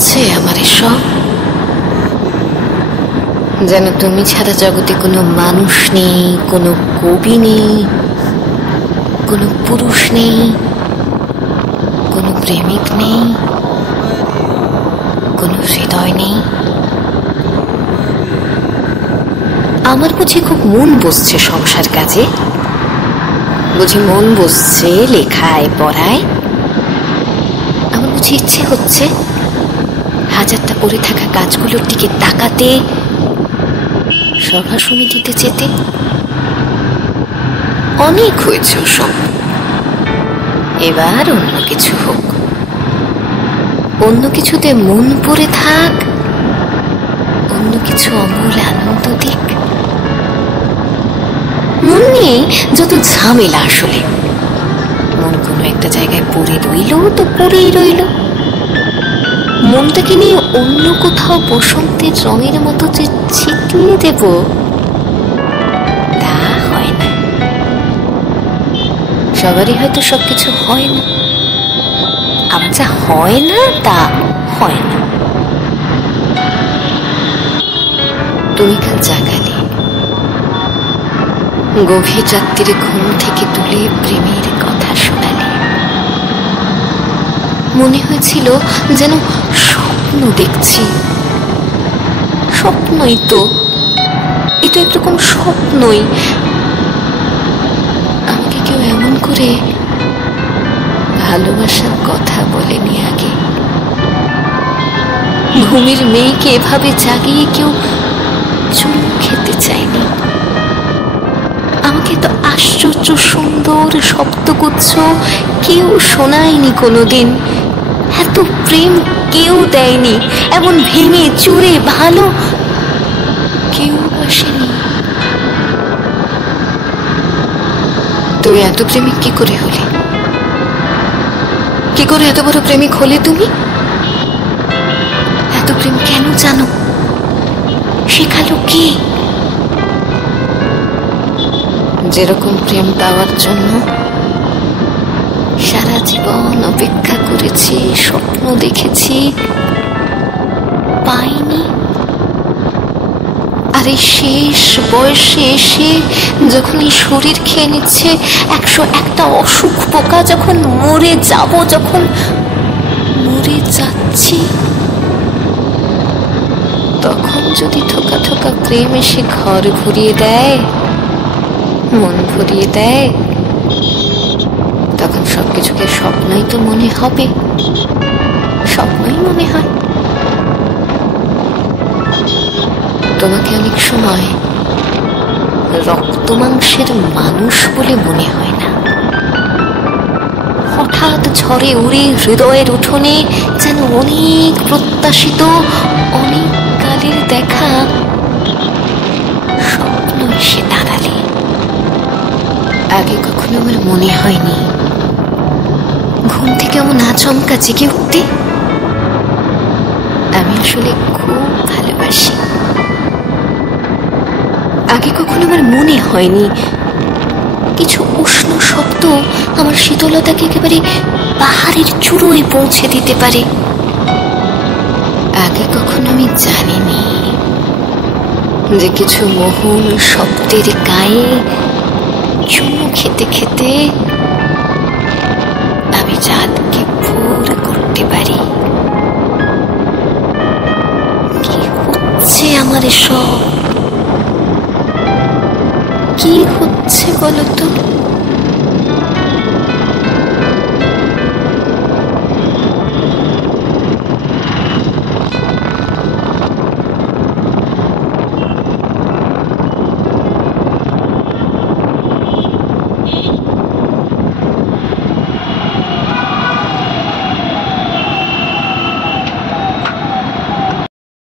হচ্ছে আমার এসব? যেন তুমি ছাড়া জগতে কোনো মানুষ নেই, কোনো কবি নেই, কোনো পুরুষ নেই, কোনো প্রেমিক নেই, কোনো হৃদয় নেই। আমার বুঝি খুব মন বসছে সংসার কাজে, বুঝি মন বসছে লেখায় পড়ায়। আমার বুঝি ইচ্ছে হচ্ছে হাজারটা পড়ে থাকা কাজগুলোর দিকে তাকাতে, সভা সমিতিতে যেতে। অনেক হয়েছে ওসব, এবার অন্য কিছু হোক, অন্য কিছুতে মন পড়ে থাক, অন্য কিছু অমূল আনন্দ দিক। মন নিয়ে যত ঝামেলা, আসলে মন কোনো একটা জায়গায় পড়ে রইল তো পড়েই রইল। মনটাকে নিয়ে অন্য কোথাও বসন্তের রঙের মতো যে ছিটিয়ে দেব, তা হয় না। সবারই হয়তো সবকিছু হয় না, আবার যা হয় না তা হয় না। তুমি কাল জাগালে, গভীর রাত্রিরে ঘুম থেকে তুলে প্রেমের কথা শোনালে। মনে হয়েছিল যেন স্বপ্ন দেখছি। স্বপ্নই তো, এটা একরকম স্বপ্নই। আমাকে কেউ এমন করে ভালোবাসার কথা বলেনি আগে। ঘুমের মেয়েকে এভাবে জাগিয়ে কেউ চুমু খেতে চায়নি। আমাকে তো আশ্চর্য সুন্দর শব্দগুচ্ছ কেউ শোনায়নি কোনোদিন। এত প্রেম কেউ দেয়নি, এমন ভেঙে চুরে ভালো কেউ বাসেনি। তুমি এত প্রেমিক কি করে হলে? কি করে এত বড় প্রেমিক হলে তুমি? এত প্রেম কেন জানো? শেখালো কে? যেরকম প্রেম পাওয়ার জন্য সারা জীবন অপেক্ষা করেছি, স্বপ্ন দেখেছি, পাইনি। আর এই শেষ বয়সে এসে যখন এই শরীর খেয়ে নিচ্ছে 101টা অসুখ পোকা, যখন মরে যাব, যখন মরে যাচ্ছি, তখন যদি থোকা থোকা প্রেম এসে ঘর ভরিয়ে দেয়, মন ভরিয়ে দেয়, তখন সবকিছুকে স্বপ্নই তো মনে হবে। স্বপ্নই মনে হয়। তোমাকে অনেক সময় রক্ত মাংসের মানুষ বলে মনে হয় না। হঠাৎ ঝড়ে উড়ে হৃদয়ের উঠোনে যেন অনেক প্রত্যাশিত, অনেক কালের দেখা স্বপ্ন এসে দাঁড়ালে। আগে কখনো আমার মনে হয়নি ঘুম থেকে এমন আচমকা জেগে উঠতে। আমি আসলে খুব ভালোবাসি। আগে কখনো আমার মনে হয়নি কিছু উষ্ণ শব্দ আমার শীতলতাকে একেবারে পাহাড়ের চূড়োয় পৌঁছে দিতে পারে। আগে কখনো আমি জানিনি যে কিছু মোহন শব্দের গায়ে চুমু খেতে খেতে আমি রাতকে ভোর করতে পারি। কি হচ্ছে আমার এসব? কি হচ্ছে বলো তো?